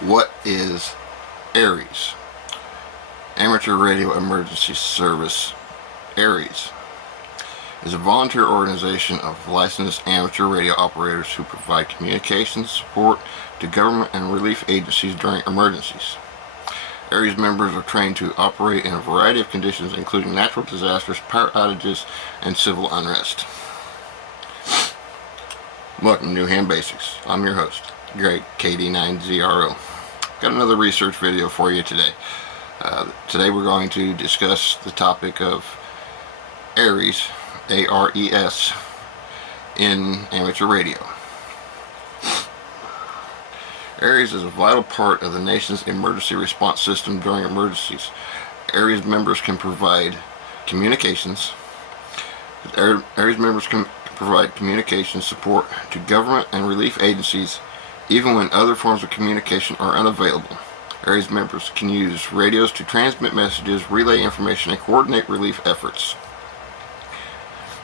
What is ARES? Amateur Radio Emergency Service. ARES is a volunteer organization of licensed amateur radio operators who provide communications support to government and relief agencies during emergencies. ARES members are trained to operate in a variety of conditions, including natural disasters, power outages, and civil unrest. Welcome to New Hand Basics. I'm your host, Greg, KD9ZRO. Got another research video for you today. Today we're going to discuss the topic of ARES, A-R-E-S, in amateur radio. ARES is a vital part of the nation's emergency response system during emergencies. ARES members can provide communications. ARES members can provide communication support to government and relief agencies even when other forms of communication are unavailable. ARES members can use radios to transmit messages, relay information, and coordinate relief efforts.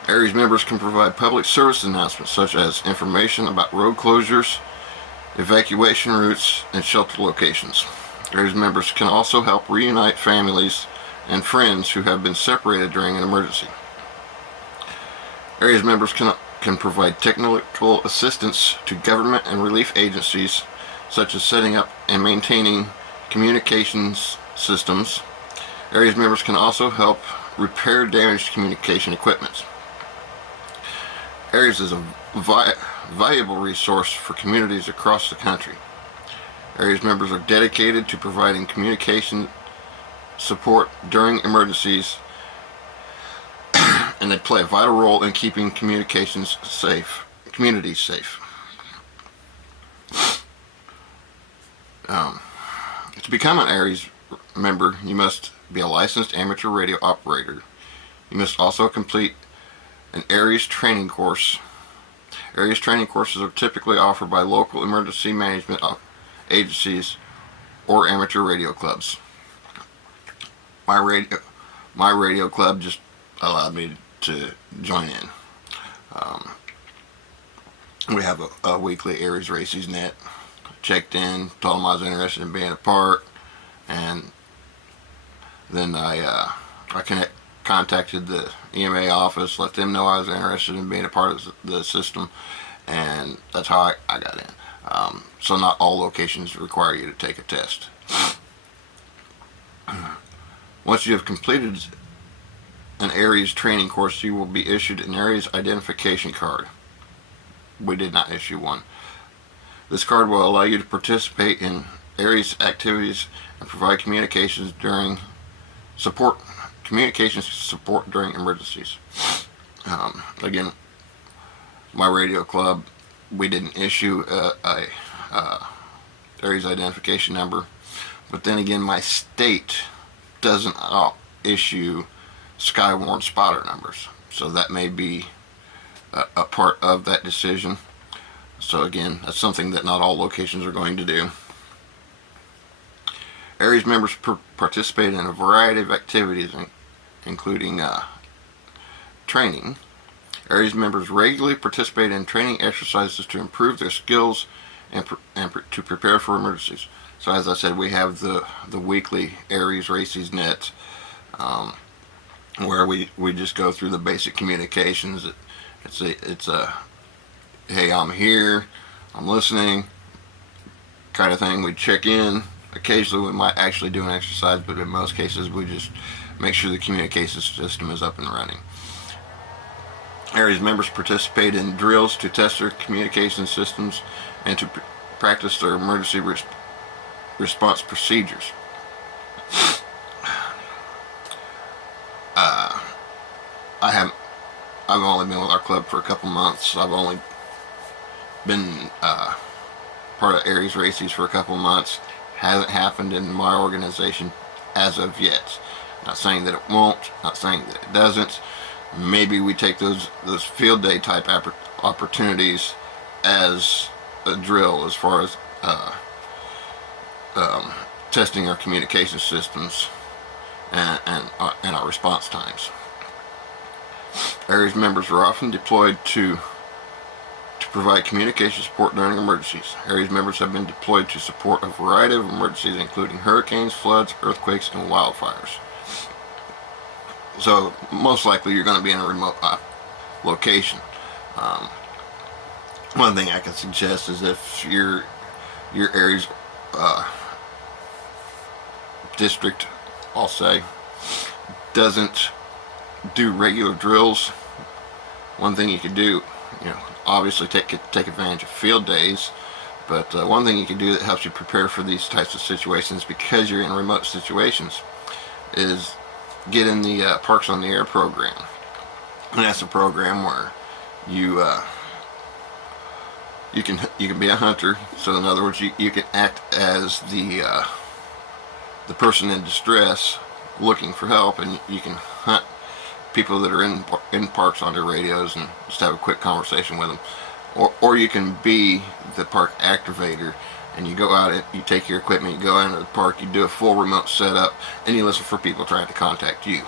ARES members can provide public service announcements such as information about road closures, evacuation routes, and shelter locations. ARES members can also help reunite families and friends who have been separated during an emergency. ARES members can provide technical assistance to government and relief agencies, such as setting up and maintaining communications systems. ARES members can also help repair damaged communication equipment. ARES is a valuable resource for communities across the country. ARES members are dedicated to providing communication support during emergencies, and they play a vital role in keeping communities safe. To become an ARES member, you must be a licensed amateur radio operator. You must also complete an ARES training course. ARES training courses are typically offered by local emergency management agencies or amateur radio clubs. My radio club just allowed me to join in. We have a weekly ARES Races net. Checked in, told them I was interested in being a part, and then I contacted the EMA office, let them know I was interested in being a part of the system, and that's how I got in. So not all locations require you to take a test. Once you have completed an ARES training course, you will be issued an ARES identification card. We did not issue one. This card will allow you to participate in ARES activities and provide communications support during emergencies. Again, my radio club, we didn't issue a ARES identification number, but then again, my state doesn't issue Skywarn spotter numbers, so that may be a part of that decision. So again, that's something that not all locations are going to do. ARES members participate in a variety of activities, including training. ARES members regularly participate in training exercises to improve their skills and to prepare for emergencies. So as I said, we have the weekly ARES Races net, where we just go through the basic communications. It's a hey, I'm here, I'm listening kind of thing. We check in. Occasionally we might actually do an exercise, but in most cases we just make sure the communication system is up and running. ARES members participate in drills to test their communication systems and to practice their emergency response procedures. I've only been with our club for a couple months. I've only been part of ARES Races for a couple months. Hasn't happened in my organization as of yet. Not saying that it won't, not saying that it doesn't. Maybe we take those field day type opportunities as a drill as far as testing our communication systems and our response times. ARES members are often deployed to provide communication support during emergencies. ARES members have been deployed to support a variety of emergencies, including hurricanes, floods, earthquakes, and wildfires. So most likely you're going to be in a remote location. One thing I can suggest is if your ARES district, I'll say, doesn't do regular drills, one thing you could do, obviously take advantage of field days, but one thing you can do that helps you prepare for these types of situations, because you're in remote situations, is get in the Parks on the Air program. And that's a program where you can be a hunter. So in other words, you can act as the person in distress looking for help, and you can hunt people that are in parks on their radios and just have a quick conversation with them. Or you can be the park activator, and you go out and you take your equipment, you go into the park, you do a full remote setup, and you listen for people trying to contact you.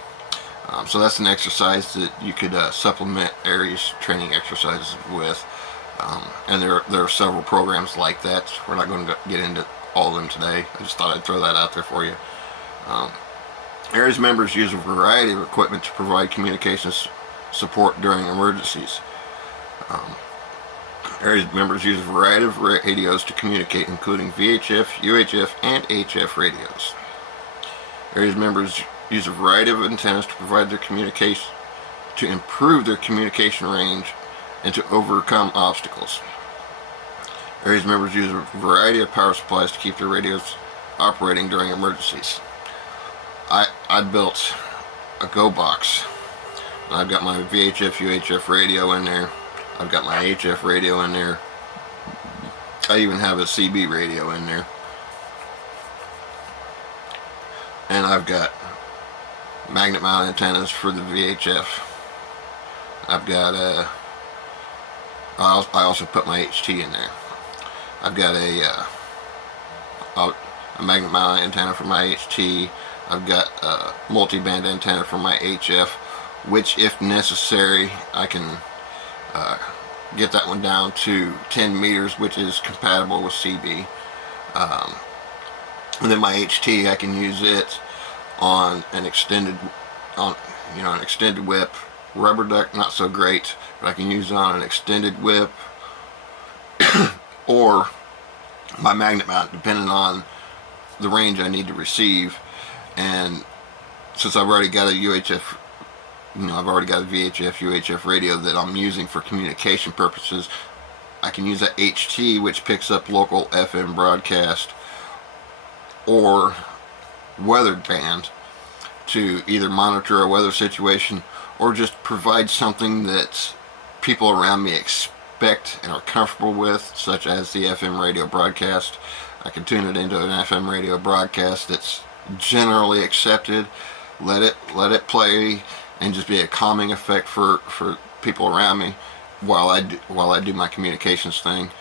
So that's an exercise that you could supplement ARES training exercises with. And there are several programs like that. We're not going to get into all of them today. I just thought I'd throw that out there for you. ARES members use a variety of equipment to provide communications support during emergencies. ARES members use a variety of radios to communicate, including VHF, UHF, and HF radios. ARES members use a variety of antennas to provide their communication, to improve their communication range, and to overcome obstacles. ARES members use a variety of power supplies to keep their radios operating during emergencies. I built a Go box. I've got my VHF, UHF radio in there. I've got my HF radio in there. I even have a CB radio in there. And I've got magnet mount antennas for the VHF. I've got I also put my HT in there. I've got a magnet mount antenna for my HT. I've got a multi-band antenna for my HF, which, if necessary, I can get that one down to 10 meters, which is compatible with CB. And then my HT, I can use it on an extended whip. Rubber duck, not so great, but I can use it on an extended whip or my magnet mount, depending on the range I need to receive. And since I've already got a UHF, I've already got a VHF, UHF radio that I'm using for communication purposes, I can use that HT, which picks up local FM broadcast or weathered band, to either monitor a weather situation or just provide something that people around me expect and are comfortable with, such as the FM radio broadcast. I can tune it into an FM radio broadcast that's generally accepted, let it play, and just be a calming effect for people around me while I do my communications thing.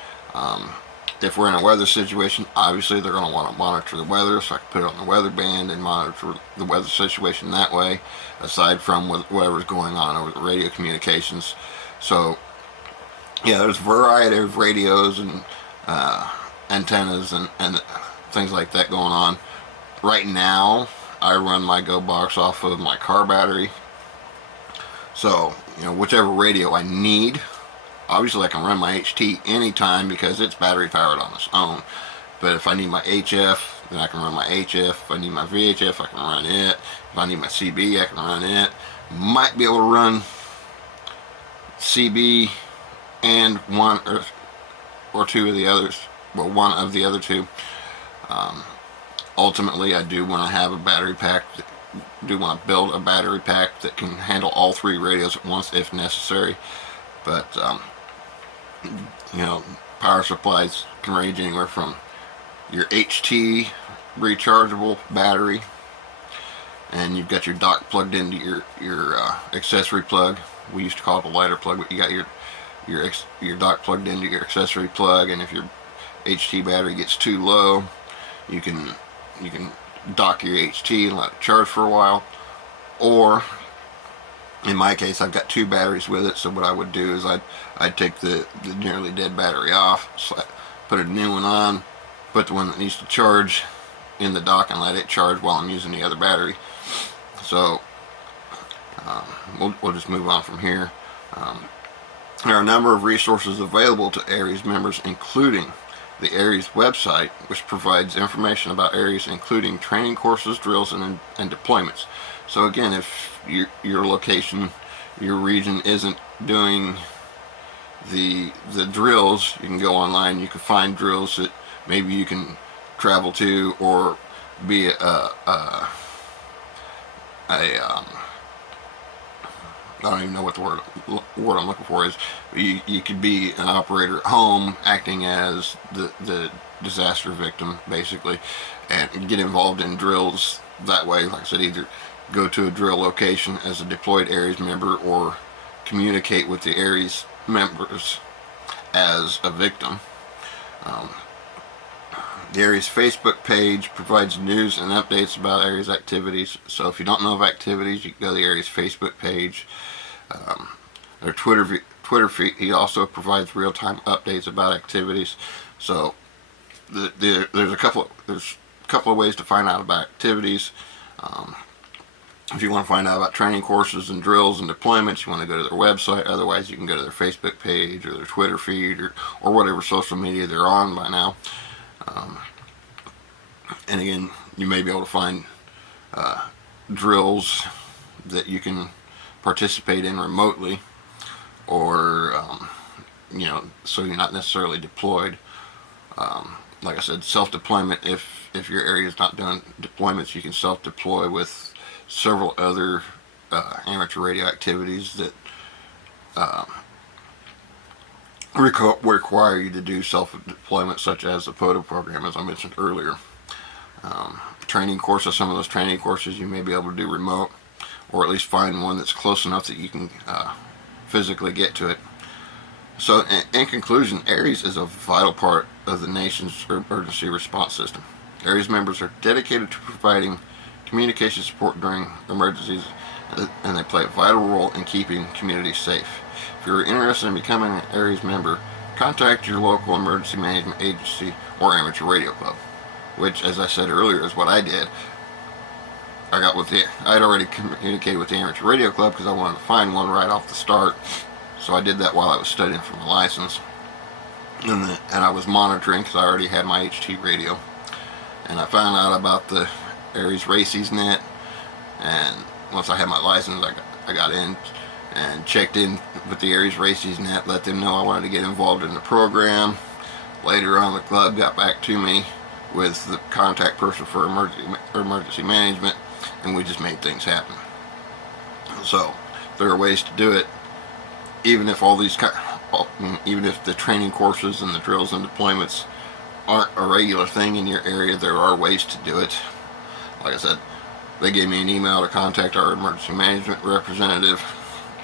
If we're in a weather situation, obviously they're going to want to monitor the weather, so I can put it on the weather band and monitor the weather situation that way, aside from whatever's going on over the radio communications. So yeah, there's a variety of radios and antennas and things like that going on. Right now, I run my Go box off of my car battery. So, whichever radio I need, obviously I can run my HT anytime because it's battery powered on its own. But if I need my HF, then I can run my HF. If I need my VHF, I can run it. If I need my CB, I can run it. Might be able to run CB and one or two of the others. Well, one of the other two. Ultimately, I do want to have a battery pack. Do want to build a battery pack that can handle all three radios at once if necessary. But power supplies can range anywhere from your HT rechargeable battery, and you've got your dock plugged into your accessory plug. We used to call it a lighter plug, but you got your dock plugged into your accessory plug, and if your HT battery gets too low, you can dock your HT and let it charge for a while, or In my case, I've got 2 batteries with it, so what I would do is I'd take the nearly dead battery off, put a new one on, put the one that needs to charge in the dock and let it charge while I'm using the other battery. So we'll just move on from here. There are a number of resources available to ARES members, including the ARES website, which provides information about ARES, including training courses, drills, and deployments. So again, if your location, your region isn't doing the drills, you can go online, you can find drills that maybe you can travel to, or be I don't even know what the word I'm looking for is. You could be an operator at home acting as the disaster victim, basically, and get involved in drills that way. Like I said, either go to a drill location as a deployed ARES member, or communicate with the ARES members as a victim. The ARES Facebook page provides news and updates about ARES activities. So if you don't know of activities, you can go to the ARES Facebook page. Their Twitter feed also provides real-time updates about activities. So there's a couple of ways to find out about activities. If you want to find out about training courses and drills and deployments, you want to go to their website. Otherwise, you can go to their Facebook page or their Twitter feed, or whatever social media they're on by now. And again, you may be able to find drills that you can participate in remotely, or so you're not necessarily deployed. Like I said, self-deployment. If your area is not doing deployments, you can self-deploy with several other amateur radio activities that require you to do self-deployment, such as the POTA program, as I mentioned earlier. Training courses, some of those training courses you may be able to do remote, or at least find one that's close enough that you can physically get to it. So in conclusion, ARES is a vital part of the nation's emergency response system. ARES members are dedicated to providing communication support during emergencies, and they play a vital role in keeping communities safe. If you're interested in becoming an ARES member, contact your local emergency management agency or amateur radio club, which, as I said earlier, is what I did. I'd already communicated with the amateur radio club because I wanted to find one right off the start. So I did that while I was studying for my license, and I was monitoring because I already had my HT radio. And I found out about the ARES Races Net, and once I had my license, I got in and checked in with the ARES Races Net, let them know I wanted to get involved in the program. Later on, the club got back to me with the contact person for emergency management, and we just made things happen. So there are ways to do it, even if even if the training courses and the drills and deployments aren't a regular thing in your area. There are ways to do it. Like I said, they gave me an email to contact our emergency management representative.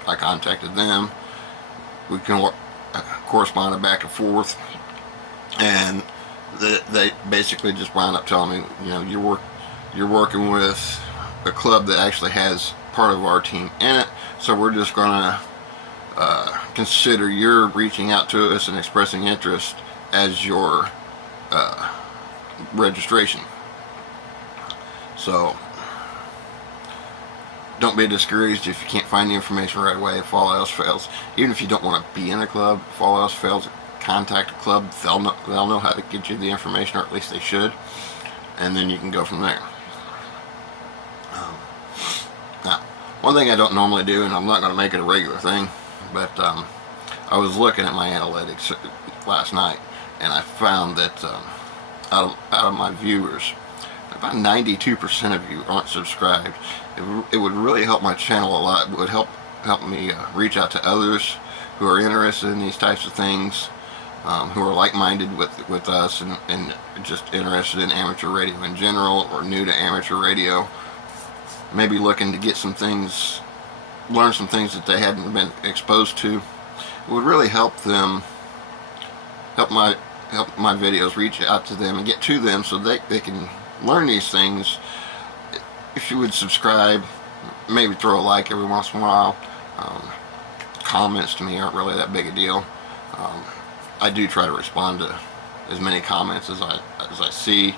I contacted them. We can corresponded back and forth, and they basically just wound up telling me, you're working with a club that actually has part of our team in it, so we're just gonna consider your reaching out to us and expressing interest as your registration. So don't be discouraged if you can't find the information right away. If all else fails, even if you don't want to be in a club, if all else fails, contact a club. They'll know how to get you the information, or at least they should, and then you can go from there. Now, one thing I don't normally do, and I'm not going to make it a regular thing, but I was looking at my analytics last night, and I found that out of my viewers, about 92% of you aren't subscribed. It would really help my channel a lot. It would help me reach out to others who are interested in these types of things, who are like-minded with us, and just interested in amateur radio in general, or new to amateur radio, maybe looking to get some things, learn some things that they hadn't been exposed to. It would really help them, help my videos reach out to them and get to them, so they can learn these things. If you would subscribe Maybe throw a like every once in a while. Comments to me aren't really that big a deal. I do try to respond to as many comments as I see,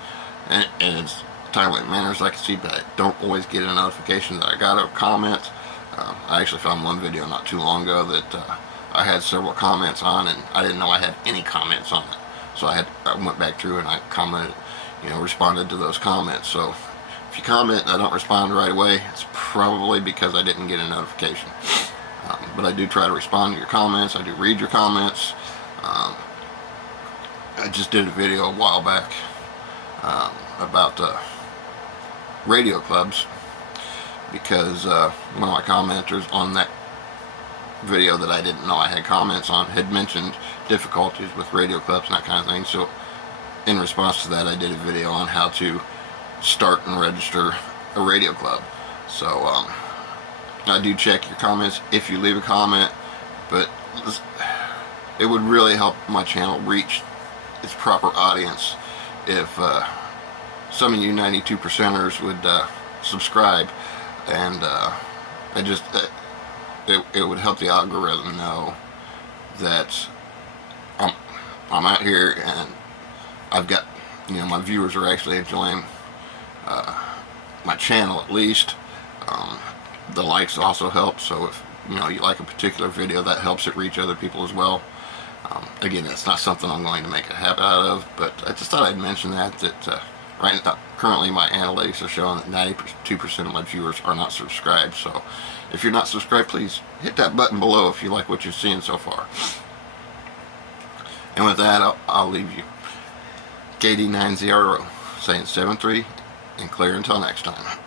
and it's timely manners I can see, but I don't always get a notification that I got a comment. I actually found one video not too long ago that I had several comments on, and I didn't know I had any comments on it. So I went back through and I commented, responded to those comments. So if you comment and I don't respond right away, it's probably because I didn't get a notification. But I do try to respond to your comments. I do read your comments. I just did a video a while back about radio clubs, because one of my commenters on that video that I didn't know I had comments on had mentioned difficulties with radio clubs and that kind of thing. So in response to that, I did a video on how to start and register a radio club. So I do check your comments if you leave a comment, but it would really help my channel reach its proper audience if some of you 92%ers would subscribe, and it would help the algorithm know that I'm out here and I've got, my viewers are actually enjoying my channel at least. The likes also help, so if you like a particular video, that helps it reach other people as well. Again, it's not something I'm going to make a habit out of, but I just thought I'd mention that right now, currently my analytics are showing that 92% of my viewers are not subscribed. So if you're not subscribed, please hit that button below if you like what you've seen so far. And with that, I'll leave you. KD90 saying 7-3 and clear until next time.